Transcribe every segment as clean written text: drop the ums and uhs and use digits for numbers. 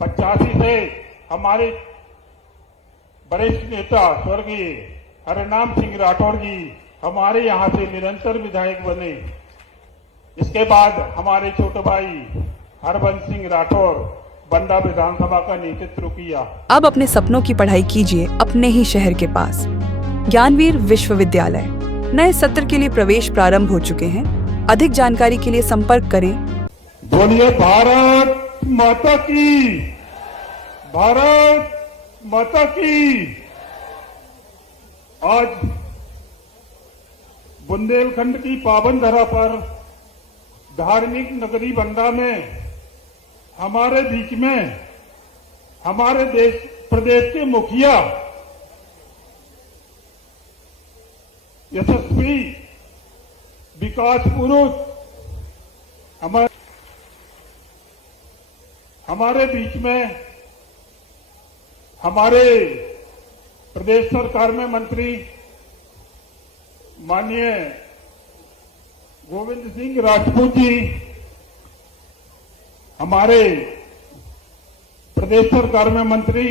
85 से हमारे वरिष्ठ नेता स्वर्गीय हरिनाम सिंह राठौर जी हमारे यहां से निरंतर विधायक बने। इसके बाद हमारे छोटे भाई हरबंस सिंह राठौर बंडा विधानसभा का नेतृत्व किया। अब अपने सपनों की पढ़ाई कीजिए अपने ही शहर के पास। ज्ञानवीर विश्वविद्यालय नए सत्र के लिए प्रवेश प्रारंभ हो चुके हैं। अधिक जानकारी के लिए संपर्क करें। बोलिए भारत माता की, भारत माता की। आज बुंदेलखंड की पावन धरा पर धार्मिक नगरी बंडा में हमारे बीच में हमारे प्रदेश के मुखिया यशस्वी विकास पुरुष हमारे बीच में हमारे प्रदेश सरकार में मंत्री माननीय गोविंद सिंह राजपूत जी, हमारे प्रदेश सरकार में मंत्री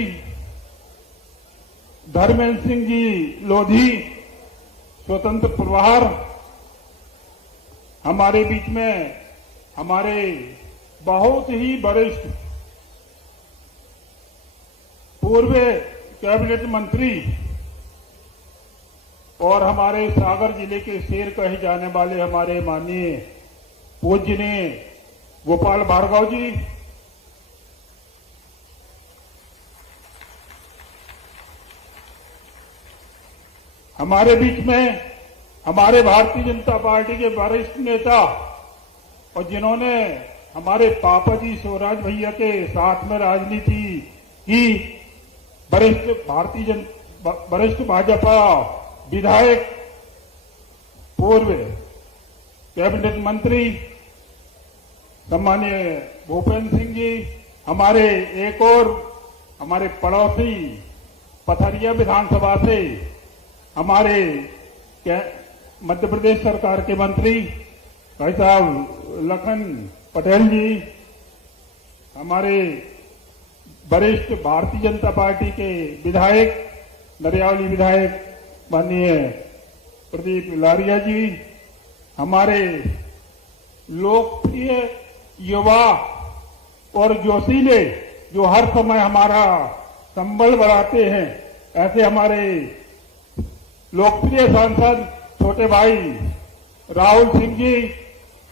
धर्मेंद्र सिंह जी लोधी स्वतंत्र प्रभार, हमारे बीच में हमारे बहुत ही वरिष्ठ पूर्व कैबिनेट मंत्री और हमारे सागर जिले के शेर कहे जाने वाले हमारे माननीय पूजनीय गोपाल भार्गव जी, हमारे बीच में हमारे भारतीय जनता पार्टी के वरिष्ठ नेता और जिन्होंने हमारे पापा जी शिवराज भैया के साथ में राजनीति की, वरिष्ठ भाजपा विधायक पूर्व कैबिनेट मंत्री सम्मानीय भूपेंद्र सिंह जी, हमारे एक और हमारे पड़ोसी पथरिया विधानसभा से हमारे मध्य प्रदेश सरकार के मंत्री भाई साहब लखन पटेल जी, हमारे वरिष्ठ भारतीय जनता पार्टी के विधायक नरियावली विधायक माननीय प्रदीप लारिया जी, हमारे लोकप्रिय युवा और जोशीले जो हर समय हमारा संबल बढ़ाते हैं, ऐसे हमारे लोकप्रिय सांसद छोटे भाई राहुल सिंह जी,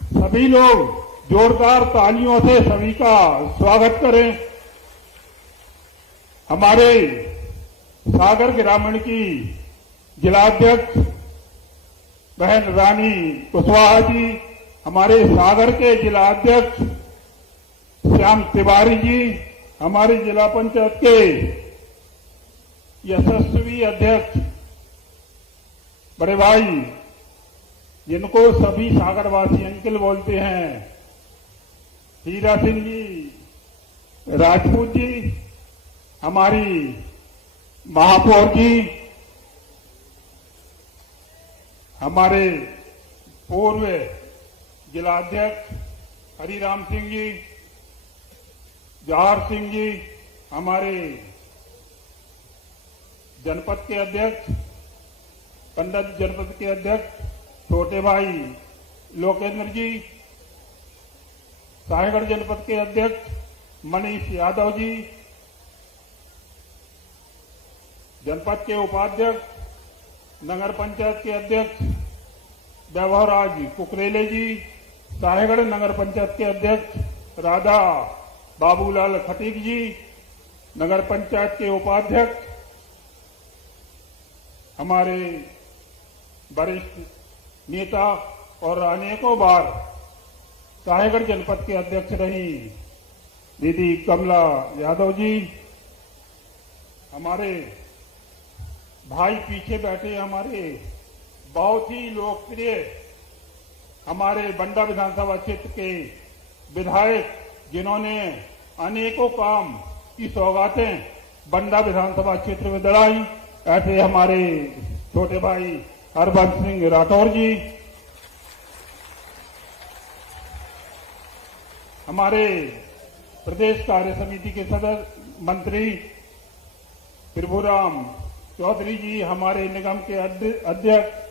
सभी लोग जोरदार तालियों से सभी का स्वागत करें। हमारे सागर ग्रामीण की जिलाध्यक्ष बहन रानी कुशवाहा जी, हमारे सागर के जिलाध्यक्ष श्याम तिवारी जी, हमारे जिला पंचायत के यशस्वी अध्यक्ष बड़े भाई जिनको सभी सागरवासी अंकिल बोलते हैं, हीरा सिंह जी राजपूत जी, हमारी महापौर जी, हमारे पूर्व जिलाध्यक्ष हरिराम सिंह जी, जवाहर सिंह जी, हमारे जनपद के अध्यक्ष पंडित जनपद के अध्यक्ष छोटे भाई लोकेंद्र जी, साहेगढ़ जनपद के अध्यक्ष मनीष यादव जी, जनपद के उपाध्यक्ष नगर पंचायत के अध्यक्ष वैभवराज कुकरेले जी, साहेगढ़ नगर पंचायत के अध्यक्ष राधा बाबूलाल खटीक जी, नगर पंचायत के उपाध्यक्ष हमारे वरिष्ठ नेता और अनेकों बार साहेगढ़ जनपद के अध्यक्ष रही दीदी कमला यादव जी, हमारे भाई पीछे बैठे हमारे बहुत ही लोकप्रिय हमारे बंडा विधानसभा क्षेत्र के विधायक जिन्होंने अनेकों काम की सौगातें बंडा विधानसभा क्षेत्र में दड़ाई, ऐसे हमारे छोटे भाई हरबंस सिंह राठौर जी, हमारे प्रदेश कार्य समिति के सदस्य मंत्री प्रभुराम चौधरी जी, हमारे निगम के अध्यक्ष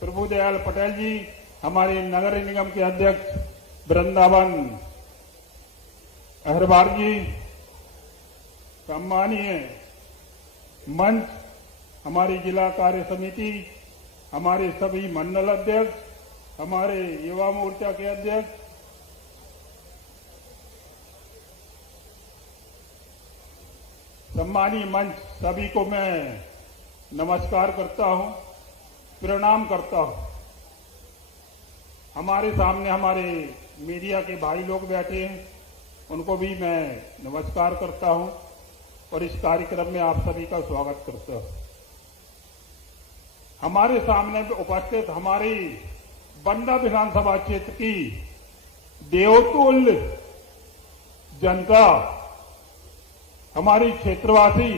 प्रभुदयाल पटेल जी, हमारे नगर निगम के अध्यक्ष वृंदावन अहरवार जी, सम्मानीय मंच, हमारी जिला कार्य समिति, हमारे सभी मंडल अध्यक्ष, हमारे युवा मोर्चा के अध्यक्ष, सम्मानीय मंच, सभी को मैं नमस्कार करता हूं, प्रणाम करता हूं। हमारे सामने हमारे मीडिया के भाई लोग बैठे हैं, उनको भी मैं नमस्कार करता हूं और इस कार्यक्रम में आप सभी का स्वागत करता हूं। हमारे सामने उपस्थित हमारी बंडा विधानसभा क्षेत्र की देवतुल्य जनता, हमारी क्षेत्रवासी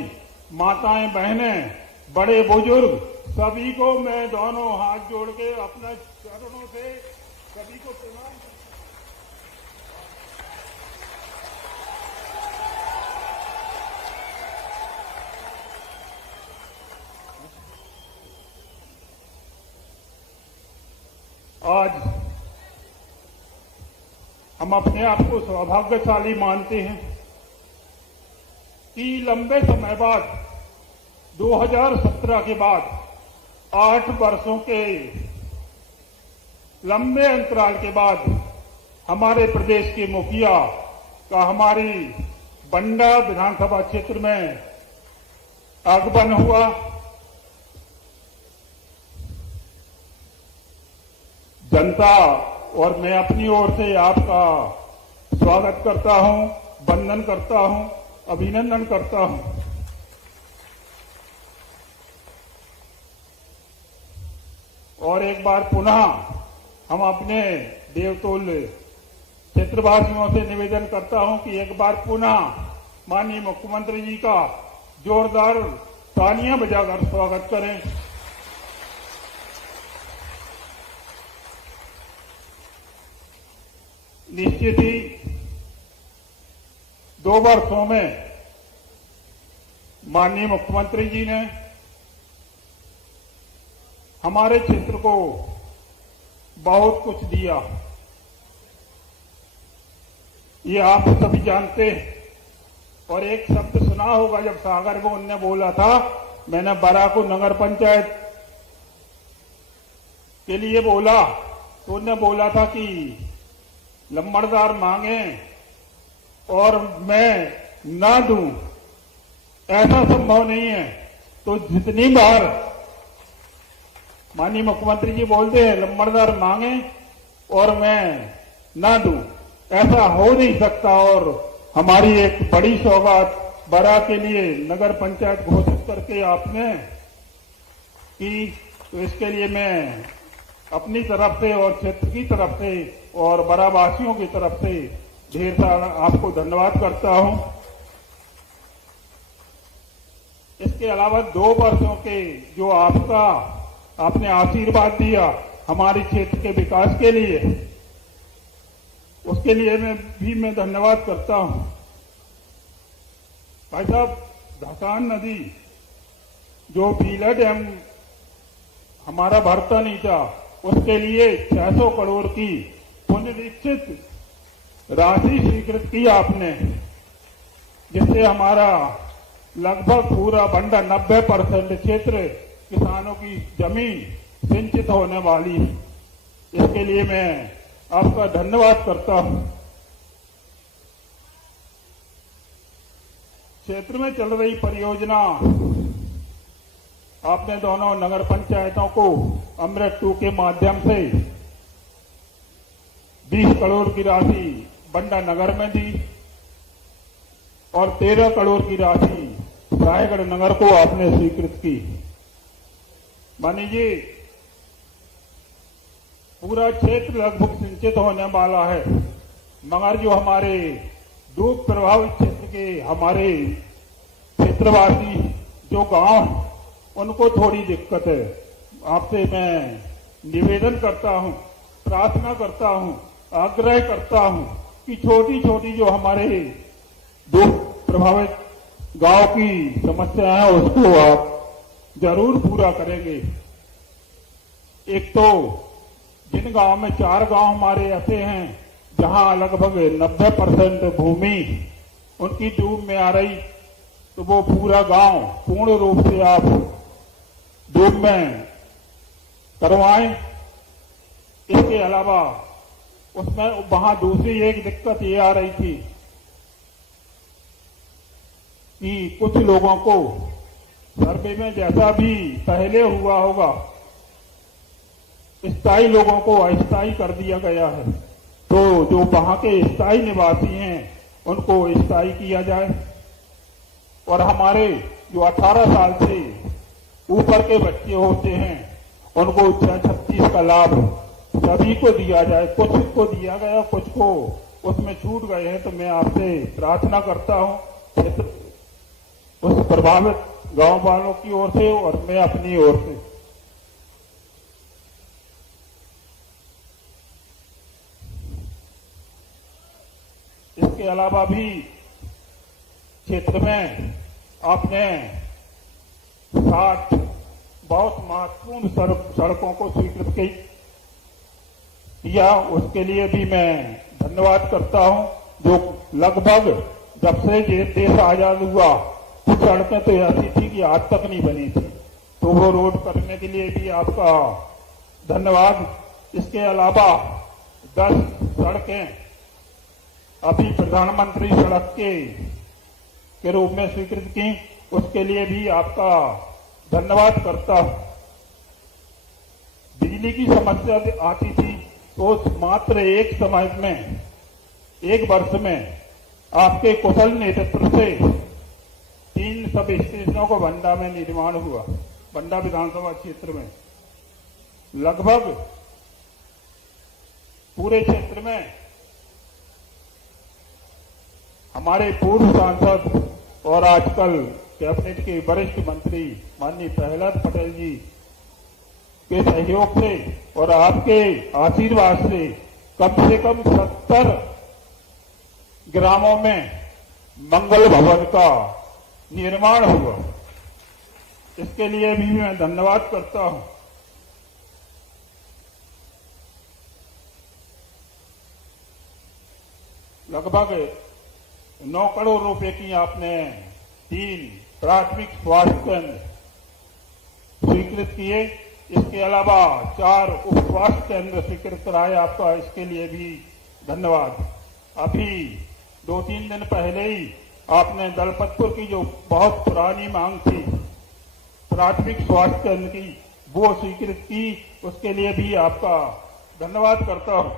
माताएं बहनें, बड़े बुजुर्ग, सभी को मैं दोनों हाथ जोड़ के अपने चरणों से सभी को प्रणाम करता हूं। आज हम अपने आप को सौभाग्यशाली मानते हैं कि लंबे समय बाद 2017 के बाद 8 वर्षों के लंबे अंतराल के बाद हमारे प्रदेश के मुखिया का हमारी बंडा विधानसभा क्षेत्र में आगमन हुआ। जनता और मैं अपनी ओर से आपका स्वागत करता हूं, वंदन करता हूं, अभिनंदन करता हूं। और एक बार पुनः हम अपने देवतुल्य क्षेत्रवासियों से निवेदन करता हूं कि एक बार पुनः माननीय मुख्यमंत्री जी का जोरदार तालियां बजाकर स्वागत करें। निश्चित ही 2 वर्षों में माननीय मुख्यमंत्री जी ने हमारे क्षेत्र को बहुत कुछ दिया, ये आप सभी जानते हैं। और एक शब्द सुना होगा, जब सागर में उनने बोला था, मैंने बरा को नगर पंचायत के लिए बोला, तो उनने बोला था कि लंबड़दार मांगे और मैं ना दूं, ऐसा संभव नहीं है। तो जितनी बार माननीय मुख्यमंत्री जी बोलते हैं लंबड़दार मांगे और मैं ना दूं, ऐसा हो नहीं सकता। और हमारी एक बड़ी सौगात बरा के लिए नगर पंचायत घोषित करके आपने की, तो इसके लिए मैं अपनी तरफ से और क्षेत्र की तरफ से और बरावासियों की तरफ से ढेर सारा आपको धन्यवाद करता हूं। इसके अलावा 2 वर्षों के जो आपने आशीर्वाद दिया हमारे क्षेत्र के विकास के लिए, उसके लिए मैं धन्यवाद करता हूं। भाई साहब, धसान नदी जो भीला डैम हमारा भरता नहीं था, उसके लिए 600 करोड़ की पुनरीक्षित राशि स्वीकृत की आपने, जिससे हमारा लगभग पूरा बंडा 90% क्षेत्र किसानों की जमीन सिंचित होने वाली है। इसके लिए मैं आपका धन्यवाद करता हूं। क्षेत्र में चल रही परियोजना, आपने दोनों नगर पंचायतों को अमृत 2 के माध्यम से 20 करोड़ की राशि बंडा नगर में दी और 13 करोड़ की राशि रायगढ़ नगर को आपने स्वीकृत की। मानी जी, पूरा क्षेत्र लगभग सिंचित होने वाला है, मगर जो हमारे डूब प्रभावित क्षेत्र के हमारे क्षेत्रवासी जो गांव, उनको थोड़ी दिक्कत है। आपसे मैं निवेदन करता हूं, प्रार्थना करता हूं आग्रह करता हूं कि छोटी छोटी जो हमारे दुख प्रभावित गांव की समस्या है उसको आप जरूर पूरा करेंगे। एक तो जिन गांव में 4 गांव हमारे ऐसे हैं जहां लगभग 90% भूमि उनकी डूब में आ रही, तो वो पूरा गांव पूर्ण रूप से आप डूब में करवाएं। इसके अलावा उसमें वहां दूसरी एक दिक्कत ये आ रही थी कि कुछ लोगों को सर्वे में जैसा भी पहले हुआ होगा स्थायी लोगों को अस्थायी कर दिया गया है, तो जो वहां के स्थायी निवासी हैं उनको स्थायी किया जाए और हमारे जो 18 साल से ऊपर के बच्चे होते हैं उनको 36 का लाभ सभी को दिया जाए। कुछ को दिया गया, कुछ को उसमें छूट गए हैं, तो मैं आपसे प्रार्थना करता हूं उस प्रभावित गांव वालों की ओर से और मैं अपनी ओर से। इसके अलावा भी क्षेत्र में आपने 60 बहुत महत्वपूर्ण सड़कों को स्वीकृत किया, उसके लिए भी मैं धन्यवाद करता हूं। जो लगभग जब से ये देश आजाद हुआ कुछ सड़कें तो ऐसी थी कि आज तक नहीं बनी थी, तो वो रोड करने के लिए भी आपका धन्यवाद। इसके अलावा 10 सड़कें अभी प्रधानमंत्री सड़क के रूप में स्वीकृत की, उसके लिए भी आपका धन्यवाद करता हूं। बिजली की समस्या आती थी तो मात्र एक वर्ष में आपके कुशल नेतृत्व से 3 सब स्टेशनों को बंडा में निर्माण हुआ। बंडा विधानसभा क्षेत्र में लगभग पूरे क्षेत्र में हमारे पूर्व सांसद और आजकल कैबिनेट के वरिष्ठ मंत्री माननीय प्रहलाद पटेल जी के सहयोग से और आपके आशीर्वाद से कम 70 ग्रामों में मंगल भवन का निर्माण हुआ। इसके लिए भी मैं धन्यवाद करता हूं। लगभग 9 करोड़ रुपए की आपने 3 प्राथमिक स्वास्थ्य केंद्र स्वीकृत किए। इसके अलावा 4 उप स्वास्थ्य केंद्र स्वीकृत कराए आपका, इसके लिए भी धन्यवाद। अभी 2-3 दिन पहले ही आपने दलपतपुर की जो बहुत पुरानी मांग थी प्राथमिक स्वास्थ्य केंद्र की, वो स्वीकृत की, उसके लिए भी आपका धन्यवाद करता हूं।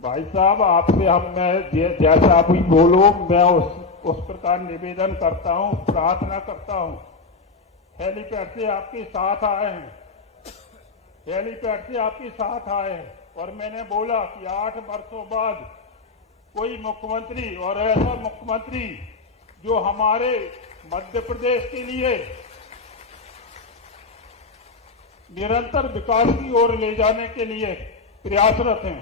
भाई साहब, आपसे जैसा आप ही बोलो मैं उस प्रकार निवेदन करता हूं, प्रार्थना करता हूं। हेलीपैड से आपके साथ आए हैं, हेलीपैड से आपके साथ आए हैं और मैंने बोला कि 8 वर्षों बाद कोई मुख्यमंत्री और ऐसा मुख्यमंत्री जो हमारे मध्य प्रदेश के लिए निरंतर विकास की ओर ले जाने के लिए प्रयासरत हैं।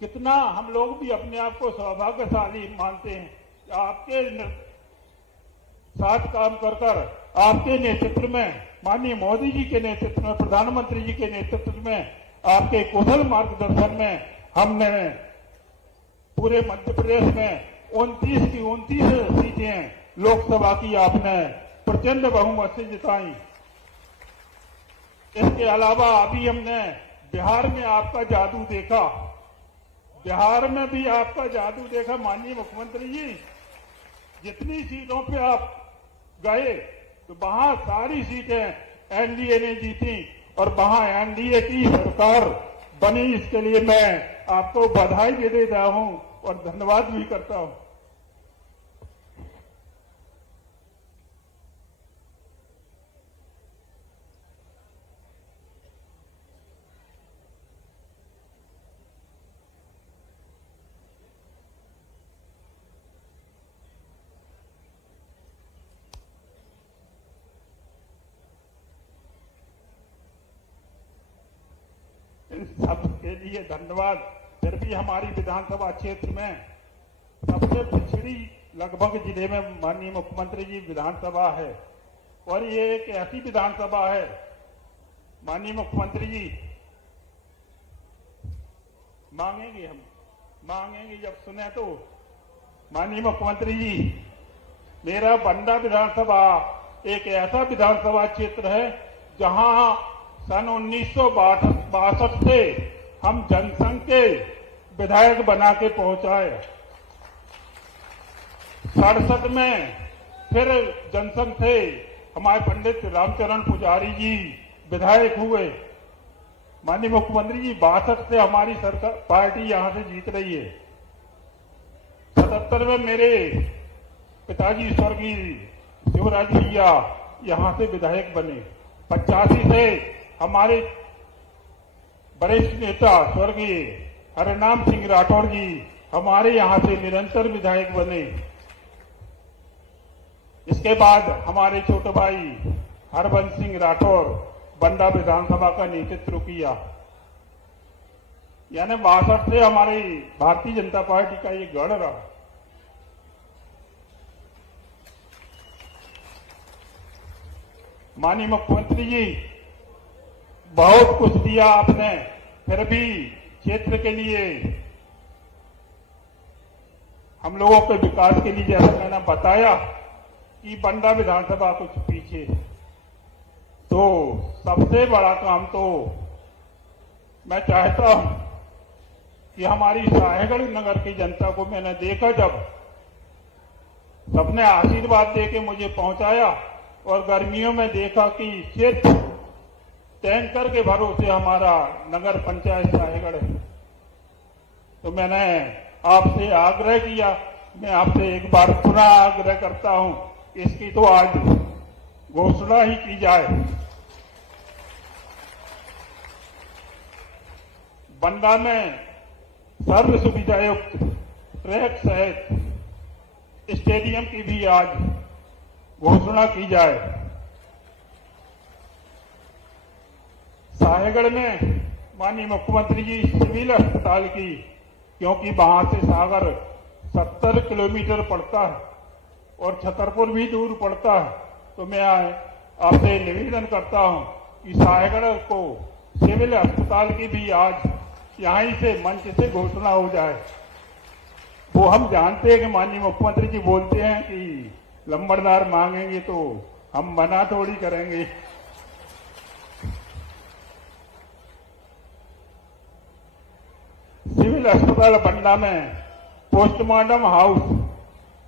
कितना हम लोग भी अपने आप को सौभाग्यशाली मानते हैं। आपके साथ काम कर आपके नेतृत्व में, माननीय मोदी जी के नेतृत्व में, प्रधानमंत्री जी के नेतृत्व में, आपके कुशल मार्गदर्शन में हमने पूरे मध्य प्रदेश में 29 की 29 सीटें लोकसभा की आपने प्रचंड बहुमत से जिताई। इसके अलावा अभी हमने बिहार में आपका जादू देखा, बिहार में भी आपका जादू देखा। माननीय मुख्यमंत्री जी, जितनी सीटों पे आप गए तो वहां सारी सीटें एनडीए ने जीती और वहां एनडीए की सरकार बनी। इसके लिए मैं आपको बधाई भी देता हूं और धन्यवाद भी करता हूं। सबके लिए धन्यवाद। फिर भी हमारी विधानसभा क्षेत्र में सबसे पिछड़ी लगभग जिले में माननीय मुख्यमंत्री जी विधानसभा है, और ये एक ऐसी विधानसभा है माननीय मुख्यमंत्री जी, मांगेंगे हम, मांगेंगे जब सुने तो। माननीय मुख्यमंत्री जी, मेरा बंडा विधानसभा एक ऐसा विधानसभा क्षेत्र है जहां सन 1962 से हम जनसंघ के विधायक बना के पहुंचाए। 67 में फिर जनसंघ से हमारे पंडित रामचरण पुजारी जी विधायक हुए। माननीय मुख्यमंत्री जी, 62 से हमारी सरकार पार्टी यहां से जीत रही है। 77 में मेरे पिताजी स्वर्गीय शिवराज भैया यहां से विधायक बने। 85 से हमारे वरिष्ठ नेता स्वर्गीय हरिनाम सिंह राठौर जी हमारे यहां से निरंतर विधायक बने। इसके बाद हमारे छोटे भाई हरबंस सिंह राठौर बंडा विधानसभा का नेतृत्व किया। यानी 62 से हमारी भारतीय जनता पार्टी का ये गढ़ रहा। माननीय मुख्यमंत्री जी, बहुत कुछ दिया आपने, फिर भी क्षेत्र के लिए हम लोगों के विकास के लिए, जैसा मैंने बताया कि बंडा विधानसभा कुछ पीछे, तो सबसे बड़ा काम तो मैं चाहता हूं कि हमारी साहेगढ़ नगर की जनता को मैंने देखा, जब सबने आशीर्वाद देके मुझे पहुंचाया और गर्मियों में देखा कि सिर्फ टैंकर के भरोसे हमारा नगर पंचायत साहेगढ़ है, तो मैंने आपसे आग्रह किया। मैं आपसे एक बार पुनः आग्रह करता हूं, इसकी तो आज घोषणा ही की जाए। बंडा में सर्व सुविधायुक्त ट्रैक सहित स्टेडियम की भी आज घोषणा की जाए। साहेगढ़ में माननीय मुख्यमंत्री जी सिविल अस्पताल की, क्योंकि वहां से सागर 70 किलोमीटर पड़ता है और छतरपुर भी दूर पड़ता है, तो मैं आपसे निवेदन करता हूं कि साहेगढ़ को सिविल अस्पताल की भी आज यहीं से मंच से घोषणा हो जाए। वो हम जानते हैं कि माननीय मुख्यमंत्री जी बोलते हैं कि लंबरदार मांगेंगे तो हम मना थोड़ी करेंगे। सिविल अस्पताल बंडा में पोस्टमार्टम हाउस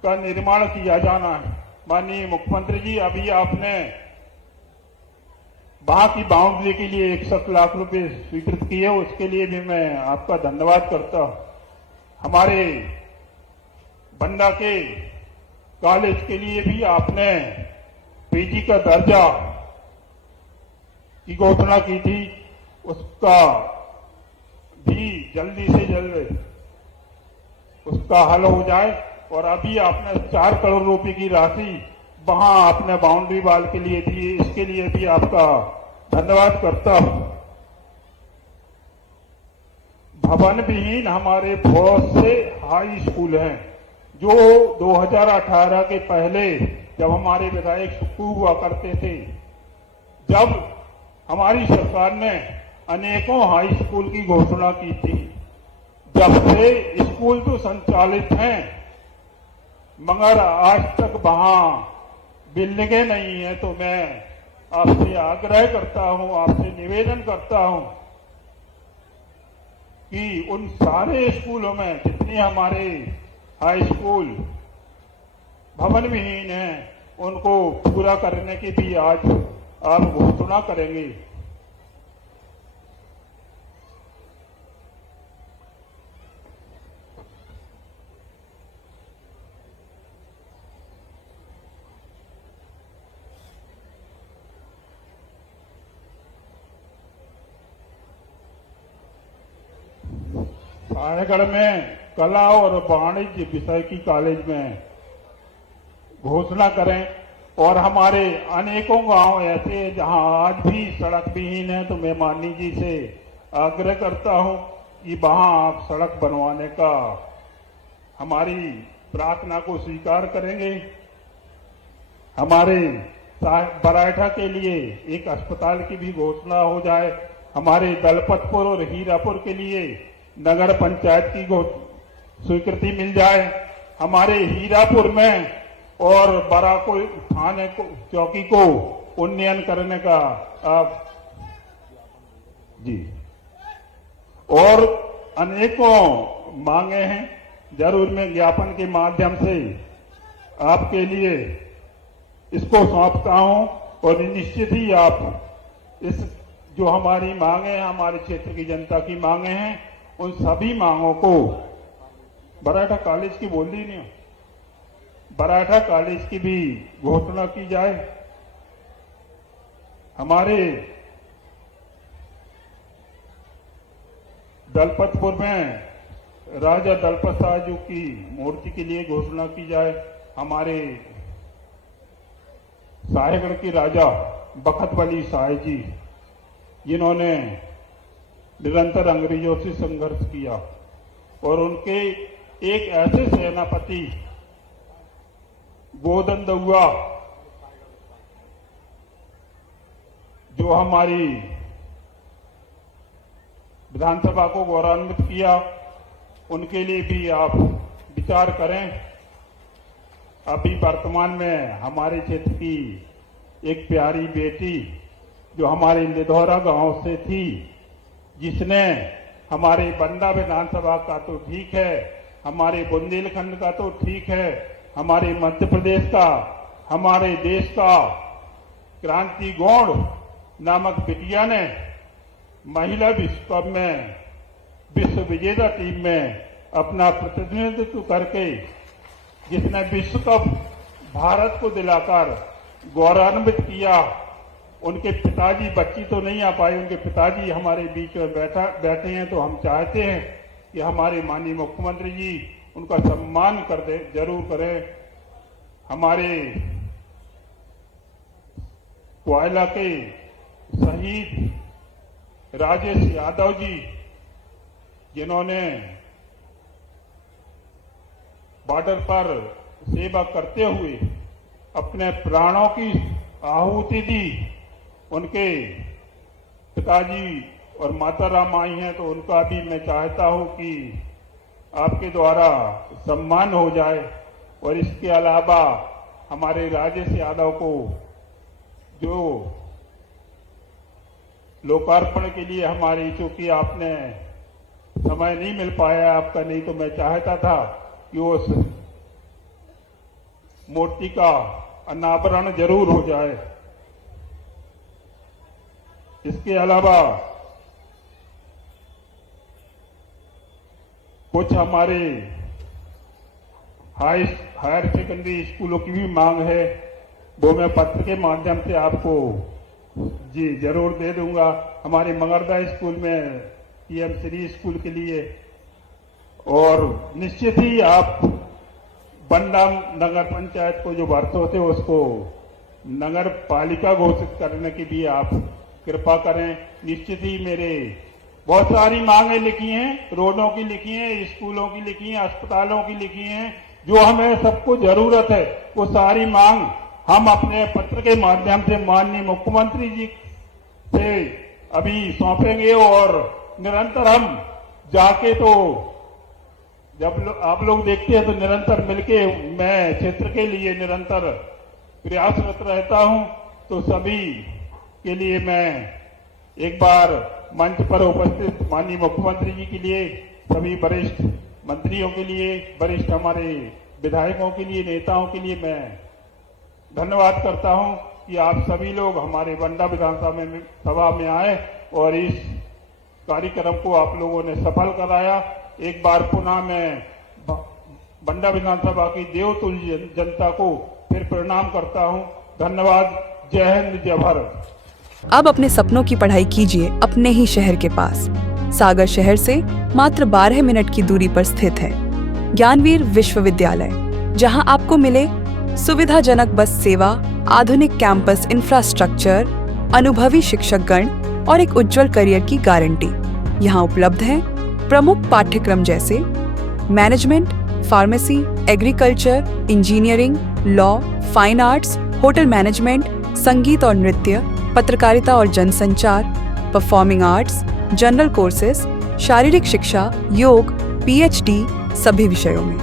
का निर्माण किया जाना है। माननीय मुख्यमंत्री जी, अभी आपने वहां की बाउंड्री के लिए 61 लाख रुपए स्वीकृत किए, उसके लिए भी मैं आपका धन्यवाद करता हूं। हमारे बंडा के कॉलेज के लिए भी आपने पीजी का दर्जा की घोषणा की थी, उसका भी जल्दी से जल्द उसका हल हो जाए। और अभी आपने 4 करोड़ रुपए की राशि वहां आपने बाउंड्री वाल के लिए दी, इसके लिए भी आपका धन्यवाद करता हूं। भवन विहीन हमारे बहुत से हाई स्कूल हैं जो 2018 के पहले, जब हमारे विधायक सुक्खू हुआ करते थे, जब हमारी सरकार ने अनेकों हाई स्कूल की घोषणा की थी, जब से स्कूल तो संचालित हैं मगर आज तक वहां बिल्डिंगें नहीं है। तो मैं आपसे आग्रह करता हूं, आपसे निवेदन करता हूं कि उन सारे स्कूलों में जितने हमारे हाई स्कूल भवन विहीन हैं, उनको पूरा करने की भी आज आप घोषणा करेंगे। साहेगढ़ में कला और वाणिज्य विषय की कॉलेज में घोषणा करें। और हमारे अनेकों गांव ऐसे हैं जहां आज भी सड़क विहीन है, तो मैं माननीय जी से आग्रह करता हूं कि वहां आप सड़क बनवाने का हमारी प्रार्थना को स्वीकार करेंगे। हमारे बराठा के लिए एक अस्पताल की भी घोषणा हो जाए। हमारे दलपतपुर और हीरापुर के लिए नगर पंचायत की स्वीकृति मिल जाए। हमारे हीरापुर में और बराको थाने को चौकी को उन्नयन करने का आप जी और अनेकों मांगे हैं। जरूर मैं ज्ञापन के माध्यम से आपके लिए इसको सौंपता हूं और निश्चित ही आप इस जो हमारी मांगे हैं, हमारे क्षेत्र की जनता की मांगे हैं, उन सभी मांगों को बराठा कॉलेज की बोल दी नहीं, बराठा कॉलेज की भी घोषणा की जाए। हमारे दलपतपुर में राजा दलपत साहू की मूर्ति के लिए घोषणा की जाए। हमारे साहेगढ़ के राजा बखत वली शाह जी, जिन्होंने निरंतर अंग्रेजों से संघर्ष किया और उनके एक ऐसे सेनापति गोदन दउआ जो हमारी विधानसभा को गौरवान्वित किया, उनके लिए भी आप विचार करें। अभी वर्तमान में हमारे क्षेत्र की एक प्यारी बेटी जो हमारे लिधौरा गांव से थी, जिसने हमारे बंडा विधानसभा का तो ठीक है, हमारे बुंदेलखंड का तो ठीक है, हमारे मध्य प्रदेश का, हमारे देश का क्रांति गौड़ नामक बिटिया ने महिला विश्व कप में विश्व विजेता टीम में अपना प्रतिनिधित्व करके, जिसने विश्व कप भारत को दिलाकर गौरवान्वित किया। उनके पिताजी, बच्ची तो नहीं आ पाई, उनके पिताजी हमारे बीच में बैठे हैं, तो हम चाहते हैं कि हमारे माननीय मुख्यमंत्री जी उनका सम्मान कर दे, जरूर करें। हमारे कोयला के शहीद राजेश यादव जी, जिन्होंने बॉर्डर पर सेवा करते हुए अपने प्राणों की आहुति दी, उनके पिताजी और माता राम आई हैं, तो उनका भी मैं चाहता हूं कि आपके द्वारा सम्मान हो जाए। और इसके अलावा हमारे राजेश यादव को जो लोकार्पण के लिए हमारी, चूंकि आपने समय नहीं मिल पाया आपका, नहीं तो मैं चाहता था कि उस मूर्ति का अनावरण जरूर हो जाए। इसके अलावा कुछ हमारे हायर सेकेंडरी स्कूलों की भी मांग है, वो मैं पत्र के माध्यम से आपको जी जरूर दे दूंगा। हमारे मगरदा स्कूल में पीएम श्री स्कूल के लिए, और निश्चित ही आप बंडा नगर पंचायत को जो वर्षों से उसको नगर पालिका घोषित करने की भी आप कृपा करें। निश्चित ही मेरे बहुत सारी मांगे लिखी हैं, रोडों की लिखी हैं, स्कूलों की लिखी हैं, अस्पतालों की लिखी हैं, जो हमें सबको जरूरत है, वो सारी मांग हम अपने पत्र के माध्यम से माननीय मुख्यमंत्री जी से अभी सौंपेंगे। और निरंतर हम जाके, तो जब आप लोग देखते हैं तो निरंतर मिलके मैं क्षेत्र के लिए निरंतर प्रयासरत रहता हूं। तो सभी के लिए मैं एक बार मंच पर उपस्थित माननीय मुख्यमंत्री जी के लिए, सभी वरिष्ठ मंत्रियों के लिए, वरिष्ठ हमारे विधायकों के लिए, नेताओं के लिए मैं धन्यवाद करता हूं कि आप सभी लोग हमारे बंडा विधानसभा में आए और इस कार्यक्रम को आप लोगों ने सफल कराया। एक बार पुनः मैं बंडा विधानसभा की देवतुल्य जनता को फिर प्रणाम करता हूं। धन्यवाद। जय हिंद, जय भारत। अब अपने सपनों की पढ़ाई कीजिए अपने ही शहर के पास। सागर शहर से मात्र 12 मिनट की दूरी पर स्थित है ज्ञानवीर विश्वविद्यालय, जहां आपको मिले सुविधाजनक बस सेवा, आधुनिक कैंपस इंफ्रास्ट्रक्चर, अनुभवी शिक्षकगण और एक उज्जवल करियर की गारंटी। यहाँ उपलब्ध हैं प्रमुख पाठ्यक्रम जैसे management, pharmacy, agriculture, engineering, law, fine arts, hotel management, संगीत और नृत्य, पत्रकारिता और जनसंचार, परफॉर्मिंग आर्ट्स, जनरल कोर्सेज, शारीरिक शिक्षा, योग, पीएचडी सभी विषयों में।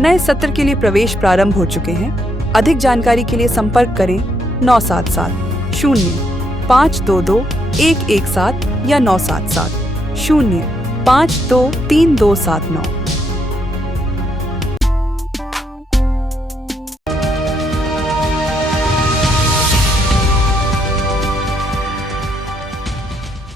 नए सत्र के लिए प्रवेश प्रारंभ हो चुके हैं। अधिक जानकारी के लिए संपर्क करें 977 0 522 117 या 977 0 523 279।